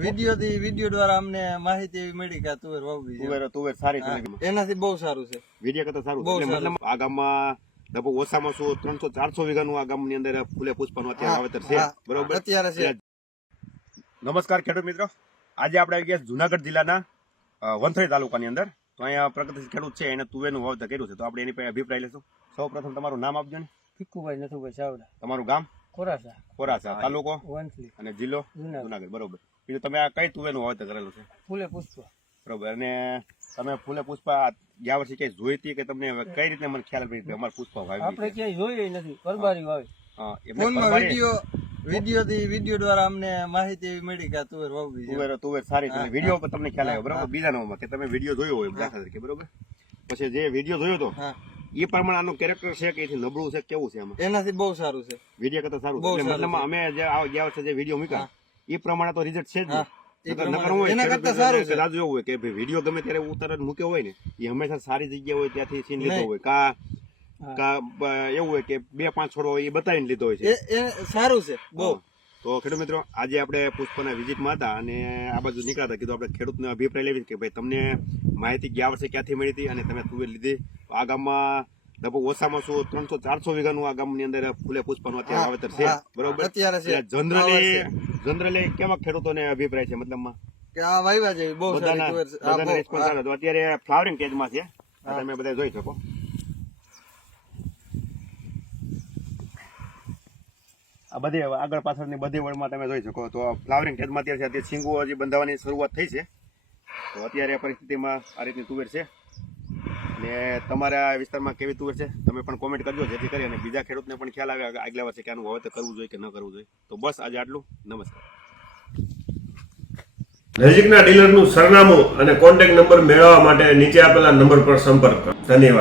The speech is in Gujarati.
વિડિયો દ્વારા અમને માહિતી એવી મળી કે તુવેર વાવવી છે. તુવેર સારી છે, એનાથી બહુ સારું છે. વિડીયો કરતા સારું બહુ છે. એટલે સારું. મતલબ આ ગામમાં લગભગ ઓછામાં ઓછું 300-400 વીઘાનું આ ગામની અંદર ફૂલે પુષ્પનું અત્યારે વાવેતર છે. હા, બરોબર. અત્યારે છે. નમસ્કાર ખેડૂત મિત્રો, આજે આપણે આવી ગયા જુનાગઢ જિલ્લાના વંથળી તાલુકાની અંદર. તો અહીંયા પ્રગતિશીલ ખેડૂત છે, એને તુવેરનું વાવેતર કર્યું છે. તો આપણે એની પાસે અભિપ્રાય લેશું. સૌપ્રથમ તમારું નામ આપજો ને. ભીખુભાઈ નથુભાઈ ચાવડા, તમારું ગામ? ખોરાસા, તાલુકો વંથલી, અને જિલ્લો જુનાગઢ. બરોબર. બીજું તમે આ કઈ તુવેરનું વાવેતર કરેલું છે? ફૂલે પુષ્પ. બરોબર. અને તમે ફૂલે પુષ્પા ગયા વર્ષે કઈ જોઈ હતી કે તમને કઈ રીતે મને ખ્યાલ પડી કે અમારે પુષ્પા વાવી આપણે ક્યાંય જોઈએ નથી, પરબારી વાવી. હા, એટલે વિડિયો દ્વારા અમને માહિતી એવી મળી કે તુવેર વાવવી છે. તુવેર સારી છે. વિડીયો પર તમને ખ્યાલ આવ્યો, બરોબર. બીજા નંબરમાં કે તમે વિડીયો જોયો હોય દાખલા તરીકે, બરોબર. પછી જે વિડીયો જોયો તો એ પ્રમાણે આનું કેરેક્ટર છે કે એથી નબળું છે, કેવું છે એમાં? એનાથી બહુ સારું છે. વિડીયો કરતા સારું છે. એટલે મતલબ અમે જે ગયા વર્ષે જે વિડીયો મૂક્યા એ પ્રમાણે તો રિઝલ્ટ છે જ નહીં. એના કરતા સારું છે. રાજુ એવું હોય કે વિડીયો ગમે ત્યારે ઉતાર મૂક્યો હોય ને એ હંમેશા સારી જગ્યા હોય ત્યાંથી સીન લીધો હોય, કા એવું હોય કે 2-5 છોડો એ બતાવીને લીધો હોય છે. એ સારું છે બહુ. તો ખેડૂત મિત્રો, આજે આપણે પુષ્પના વિઝિટમાં હતા અને આ બાજુ નીકળ્યા હતા. કીધું આપણે ખેડૂતને અભિપ્રાય લેવી કે ભાઈ તમને માહિતી ગયા વર્ષે ક્યાંથી મળી હતી અને તમે તુવેર લીધી. આ ગામમાં લગભગ ઓછામાં ઓછું 300-400 વીઘાનું આ ગામની અંદર ફૂલે પુષ્પનું અત્યારે વાવેતર છે. બરોબર. અત્યારે છે. જનરલી કેવા ખેડૂતોને અભિપ્રાય છે મતલબમાં કે આ વાવ્યા છે બહુ સારી તુવેર છે. બધાના રિસ્પોન્સ સારો. તો અત્યારે ફ્લાવરિંગ સ્ટેજમાં છે, તમે બધા જોઈ શકો. આ બધી આગળ પાછળની બધી વળમાં તમે જોઈ શકો. તો ફ્લાવરિંગ સ્ટેજમાં અત્યારે છે. સિંગો હજી બંધાવવાની શરૂઆત થઈ છે. તો અત્યારે પરિસ્થિતિમાં આ રીતની તુવેર છે. ને તમારા વિસ્તારમાં કેવી તુવેર છે તમે પણ કોમેન્ટ કરજો, જેથી કરી અને બીજા ખેડૂતને પણ ખ્યાલ આવે આગલા વર્ષે કે આનું વાવેતર કરવું જોઈએ કે ન કરવું જોઈએ. તો બસ આજે આટલું. નમસ્કાર. નજીકના ડીલરનું સરનામું અને કોન્ટેક્ટ નંબર મેળવવા માટે નીચે આપેલા નંબર પર સંપર્ક કરો. ધન્યવાદ.